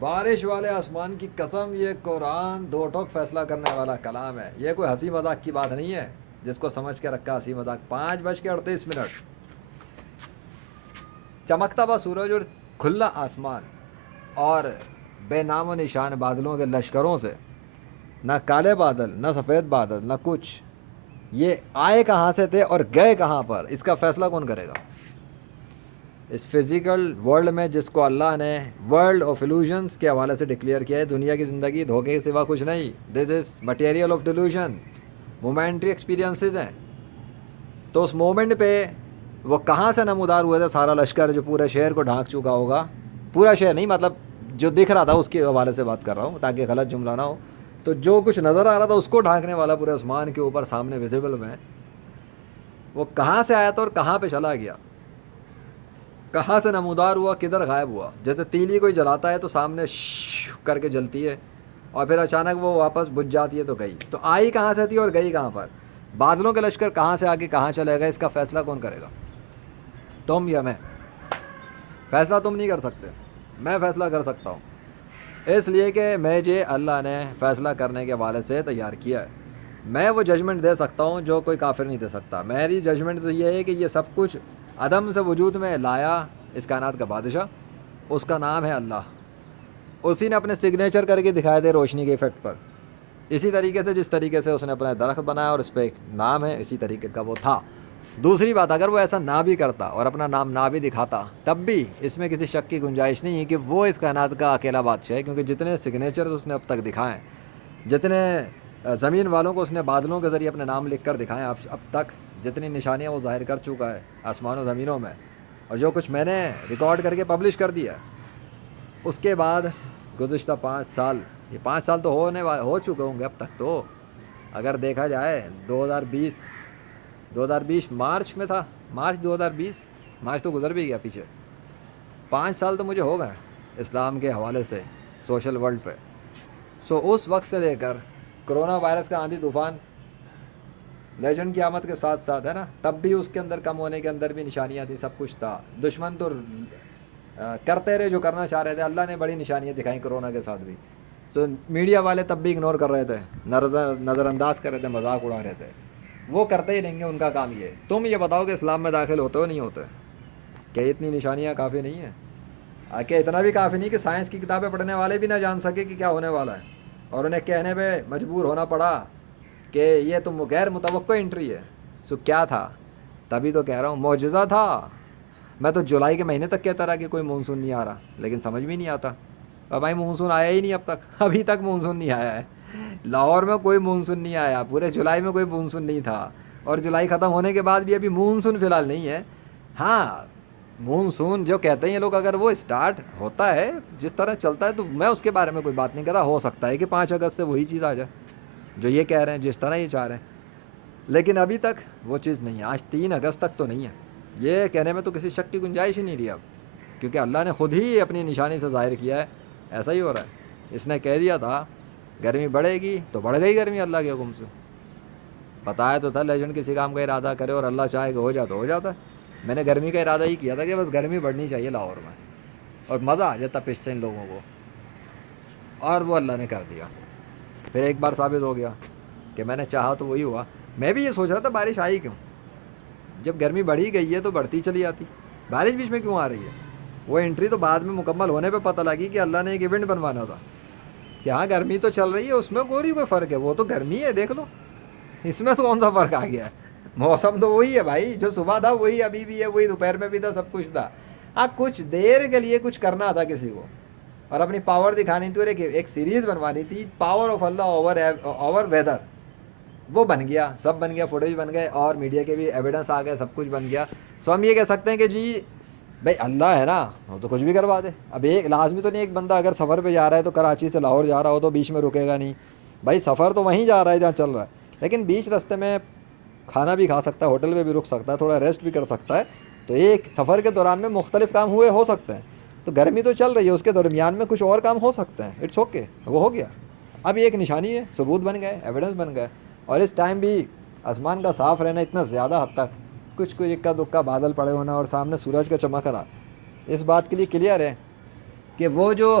بارش والے آسمان کی قسم، یہ قرآن دو ٹوک فیصلہ کرنے والا کلام ہے. یہ کوئی ہنسی مذاق کی بات نہیں ہے جس کو سمجھ کے رکھا ہنسی مذاق. 5:38 چمکتا ہوا سورج اور کھلا آسمان اور بے نام و نشان بادلوں کے لشکروں سے، نہ کالے بادل نہ سفید بادل نہ کچھ، یہ آئے کہاں سے تھے اور گئے کہاں پر، اس کا فیصلہ کون کرے گا؟ اس فزیکل ورلڈ میں جس کو اللہ نے ورلڈ آف illusions کے حوالے سے ڈکلیئر کیا ہے، دنیا کی زندگی دھوکے کے سوا کچھ نہیں. This is material of delusion, momentary experiences ہیں. تو اس مومنٹ پہ وہ کہاں سے نمودار ہوئے تھے سارا لشکر جو پورے شہر کو ڈھانک چکا ہوگا. پورا شہر نہیں، مطلب جو دکھ رہا تھا اس کے حوالے سے بات کر رہا ہوں تاکہ غلط جملہ نہ ہو. تو جو کچھ نظر آ رہا تھا اس کو ڈھانکنے والا پورے آسمان کے اوپر سامنے ویزیبل میں، وہ کہاں سے آیا تھا اور کہاں پہ چلا گیا، کہاں سے نمودار ہوا، کدھر غائب ہوا. جیسے تیلی کوئی جلاتا ہے تو سامنے شش کر کے جلتی ہے اور پھر اچانک وہ واپس بجھ جاتی ہے تو گئی. تو آئی کہاں سے تھی اور گئی کہاں پر. بادلوں کے لشکر کہاں سے آ کے کہاں چلے گا، اس کا فیصلہ کون کرے گا؟ تم یا میں؟ فیصلہ تم نہیں کر سکتے، میں فیصلہ کر سکتا ہوں. اس لیے کہ مجھے اللہ نے فیصلہ کرنے کے حوالے سے تیار کیا ہے. میں وہ ججمنٹ دے سکتا ہوں جو کوئی کافر نہیں دے سکتا. میری ججمنٹ تو یہ ہے کہ یہ سب کچھ عدم سے وجود میں لایا اس کائنات کا بادشاہ، اس کا نام ہے اللہ. اسی نے اپنے سگنیچر کر کے دکھائے تھے روشنی کے ایفیکٹ پر. اسی طریقے سے جس طریقے سے اس نے اپنا درخت بنایا اور اس پہ ایک نام ہے، اسی طریقے کا وہ تھا. دوسری بات، اگر وہ ایسا نہ بھی کرتا اور اپنا نام نہ بھی دکھاتا تب بھی اس میں کسی شک کی گنجائش نہیں ہے کہ وہ اس کائنات کا اکیلا بادشاہ ہے. کیونکہ جتنے سگنیچرز اس نے اب تک دکھائے، جتنے زمین والوں کو اس نے بادلوں کے ذریعے اپنے نام لکھ کر دکھائے اب تک، جتنی نشانیاں وہ ظاہر کر چکا ہے آسمان و زمینوں میں، اور جو کچھ میں نے ریکارڈ کر کے پبلش کر دیا، اس کے بعد گزشتہ 5 سال، یہ 5 سال تو ہو چکے ہوں گے اب تک. تو اگر دیکھا جائے 2020 مارچ میں تھا، مارچ 2020، مارچ تو گزر بھی گیا پیچھے. 5 سال تو مجھے ہو گئے اسلام کے حوالے سے سوشل ورلڈ پہ. اس وقت سے لے کر کرونا وائرس کا آندھی طوفان لیجنڈ کی آمد کے ساتھ ساتھ ہے نا، تب بھی اس کے اندر کم ہونے کے اندر بھی نشانیاں تھیں، سب کچھ تھا. دشمن تو کرتے رہے جو کرنا چاہ رہے تھے. اللہ نے بڑی نشانیاں دکھائیں کرونا کے ساتھ بھی. میڈیا والے تب بھی اگنور کر رہے تھے، نظر انداز کر رہے تھے، مذاق اڑا رہے تھے. وہ کرتے ہی رہیں گے، ان کا کام یہ ہے. تم یہ بتاؤ کہ اسلام میں داخل ہوتے ہو نہیں ہوتے؟ کہ اتنی نشانیاں کافی نہیں ہیں؟ کہ اتنا بھی کافی نہیں کہ سائنس کی کتابیں پڑھنے والے بھی نہ جان سکے کہ کیا ہونے والا ہے، اور انہیں کہنے پہ مجبور ہونا پڑا کہ یہ تو غیر متوقع انٹری ہے. کیا تھا؟ تبھی تو کہہ رہا ہوں معجزہ تھا. میں تو جولائی کے مہینے تک کہتا رہا کہ کوئی مونسون نہیں آ رہا، لیکن سمجھ بھی نہیں آتا. اب بھائی مونسون آیا ہی نہیں اب تک، ابھی تک مونسون نہیں آیا ہے. لاہور میں کوئی مونسون نہیں آیا، پورے جولائی میں کوئی مونسون نہیں تھا، اور جولائی ختم ہونے کے بعد بھی ابھی مونسون فی الحال نہیں ہے. ہاں، مونسون جو کہتے ہیں یہ لوگ، اگر وہ اسٹارٹ ہوتا ہے جس طرح چلتا ہے تو میں اس کے بارے میں کوئی بات نہیں کر رہا. ہو سکتا ہے کہ 5 اگست سے وہی چیز آ جائے جو یہ کہہ رہے ہیں، جس طرح یہ چاہ رہے ہیں، لیکن ابھی تک وہ چیز نہیں ہے. آج 3 اگست تک تو نہیں ہے. یہ کہنے میں تو کسی شک کی گنجائش ہی نہیں رہی اب، کیونکہ اللہ نے خود ہی اپنی نشانی سے ظاہر کیا ہے. ایسا ہی ہو رہا ہے. اس نے کہہ دیا تھا گرمی بڑھے گی تو بڑھ گئی گرمی اللہ کے حکم سے. بتایا تو تھا لیجنڈ کسی کام کا ارادہ کرے اور اللہ چاہے کہ ہو جائے تو ہو جاتا ہے. میں نے گرمی کا ارادہ ہی کیا تھا کہ بس گرمی بڑھنی چاہیے لاہور میں، اور مزہ آ جاتا پچ سے ان لوگوں کو، اور وہ اللہ نے کر دیا. پھر ایک بار ثابت ہو گیا کہ میں نے چاہا تو وہی ہوا. میں بھی یہ سوچ رہا تھا بارش آئی کیوں، جب گرمی بڑھی گئی ہے تو بڑھتی چلی آتی، بارش بیچ میں کیوں آ رہی ہے؟ وہ انٹری تو بعد میں مکمل ہونے پہ پتہ لگی کہ اللہ نے ایک ایونٹ بنوانا تھا کہ ہاں گرمی تو چل رہی ہے، اس میں کوئی فرق ہے، وہ تو گرمی ہے دیکھ لو، اس میں تو کون سا فرق آ گیا ہے؟ موسم تو وہی ہے بھائی، جو صبح تھا وہی ابھی بھی ہے، وہی دوپہر میں بھی تھا، سب کچھ تھا. ہاں کچھ دیر کے لیے کچھ کرنا تھا کسی کو اور اپنی پاور دکھانی تھی، اور ایک سیریز بنوانی تھی، power of Allah over weather. وہ بن گیا، سب بن گیا، فوٹیج بن گئے اور میڈیا کے بھی ایویڈنس آ گئے، سب کچھ بن گیا. ہم یہ کہہ سکتے ہیں کہ جی بھائی اللہ ہے نا، وہ تو کچھ بھی کروا دے. اب ایک لازمی تو نہیں ایک بندہ اگر سفر پہ جا رہا ہے تو کراچی سے لاہور جا رہا ہو تو بیچ میں رکے گا نہیں بھائی. سفر تو وہیں جا رہا ہے جہاں چل رہا ہے، لیکن بیچ راستے میں کھانا بھی کھا سکتا ہے، ہوٹل پہ بھی رک سکتا ہے، تھوڑا ریسٹ بھی کر سکتا ہے. تو ایک سفر کے دوران میں مختلف کام ہو سکتے ہیں. تو گرمی تو چل رہی ہے، اس کے درمیان میں کچھ اور کام ہو سکتے ہیں، اٹس اوکے، وہ ہو گیا. اب یہ ایک نشانی ہے، ثبوت بن گئے، ایویڈنس بن گئے. اور اس ٹائم بھی آسمان کا صاف رہنا اتنا زیادہ حد تک، کچھ اکا دکا بادل پڑے ہونا اور سامنے سورج کا چمک رہا، اس بات کے لیے کلیئر ہے کہ وہ جو